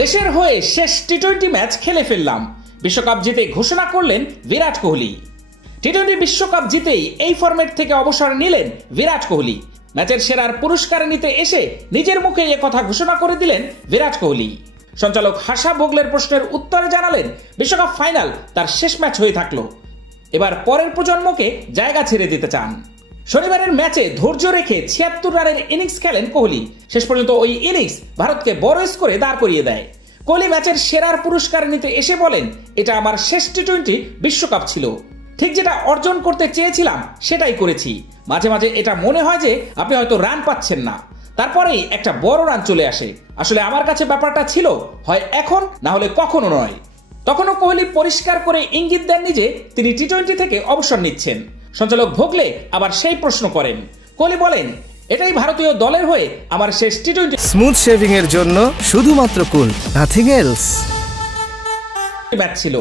দেশের হয়ে শেষ টি-20 ম্যাচ খেলে ফেললাম, বিশ্বকাপ জিতে ঘোষণা করলেন বিরাট কোহলি। টি-20 বিশ্বকাপ জিতেই এই ফরম্যাট থেকে অবসর নিলেন বিরাট কোহলি। ম্যাচের সেরার পুরস্কার নিতে এসে নিজের মুখে কথা ঘোষণা করে দিলেন বিরাট কোহলি। সঞ্চালক হাসা ভোগলের প্রশ্নের উত্তরে জানালেন, বিশ্বকাপ ফাইনাল তার শেষ ম্যাচ হয়ে থাকলো, এবার পরের প্রজন্মকে জায়গা ছেড়ে দিতে চান। শনিবারের ম্যাচে ধৈর্য রেখে 76 রানের ইনিংস খেলেন কোহলি। শেষ পর্যন্ত ওই ইনিংস ভারতকে বড় স্কোরে দাঁড় করিয়ে দেয়। কোহলি ম্যাচের সেরার পুরস্কার নিতে এসে বলেন, এটা আমার শেষ টি-20 বিশ্বকাপ ছিল। ঠিক যেটা অর্জন করতে চেয়েছিলাম সেটাই করেছি। মাঝে মাঝে এটা মনে হয় যে আপনি হয়তো রান পাচ্ছেন না, তারপরেই একটা বড় রান চলে আসে। আসলে আমার কাছে ব্যাপারটা ছিল হয় এখন, না হলে কখনো নয়। তখনও কোহলি পরিষ্কার করে ইঙ্গিত দেননি যে তিনি টি-20 থেকে অবসর নিচ্ছেন। সঞ্চালক ভোগলে আবার সেই প্রশ্ন করেন। কোহলি বলেন, এটাই ভারতীয় দলের হয়ে আমার শেষ টি-20 স্মুথ শেভিং এর জন্য শুধুমাত্র কুল, নাথিং এলস ম্যাচ ছিল।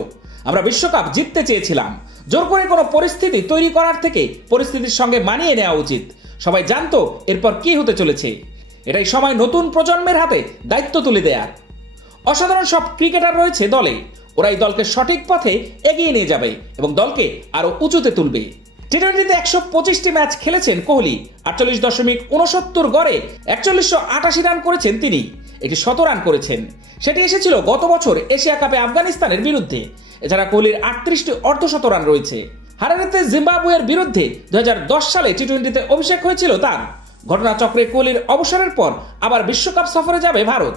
আমরা বিশ্বকাপ জিততে চেয়েছিলাম। জোর করে কোনো পরিস্থিতি তৈরি করার থেকে পরিস্থিতির সঙ্গে মানিয়ে নেওয়া উচিত। সবাই জানতো এরপর কি হতে চলেছে। এটাই সময় নতুন প্রজন্মের হাতে দায়িত্ব তুলে দেয়ার। অসাধারণ সব ক্রিকেটার রয়েছে দলে, ওরাই দলকে সঠিক পথে এগিয়ে নিয়ে যাবে এবং দলকে আরো উঁচুতে তুলবে। টি-20তে 125টি ম্যাচ খেলেছেন কোহলি। 48.69 গড়ে 4188 রান করেছেন তিনি। এটি 100 রান করেছেন। সেটি এসেছিল গত বছর এশিয়া কাপে আফগানিস্তানের বিরুদ্ধে। এছাড়া কোহলির 38টি অর্ধশত রান রয়েছে। হারারেতে জিম্বাবুয়ের বিরুদ্ধে 2010 সালে টি-20তে অভিষেক হয়েছিল তার। ঘটনাচক্রে কোহলির অবসরের পর আবার বিশ্বকাপ সফরে যাবে ভারত।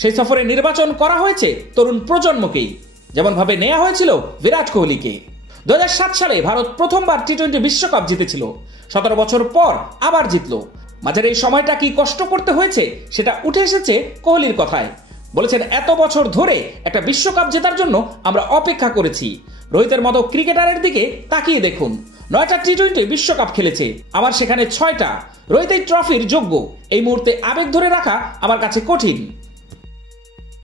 সেই সফরে নির্বাচন করা হয়েছে তরুণ প্রজন্মকেই, যেমন ভাবে নেওয়া হয়েছিল বিরাট কোহলিকে। 2007 সালে ভারত প্রথমবার টি-20 বিশ্বকাপ জিতেছিল। 17 বছর পর আবার জিতলো। মাঝের এই সময়টা কি কষ্ট করতে হয়েছে সেটা উঠে এসেছে কোহলির কথায়। বলেছেন, এত বছর ধরে একটা বিশ্বকাপ জেতার জন্য আমরা অপেক্ষা করেছি। রোহিতের মতো ক্রিকেটারের দিকে তাকিয়ে দেখুন, 9টা টি-20 বিশ্বকাপ খেলেছে, আমার সেখানে 6টা। রোহিত এই ট্রফির যোগ্য। এই মুহূর্তে আবেগ ধরে রাখা আমার কাছে কঠিন।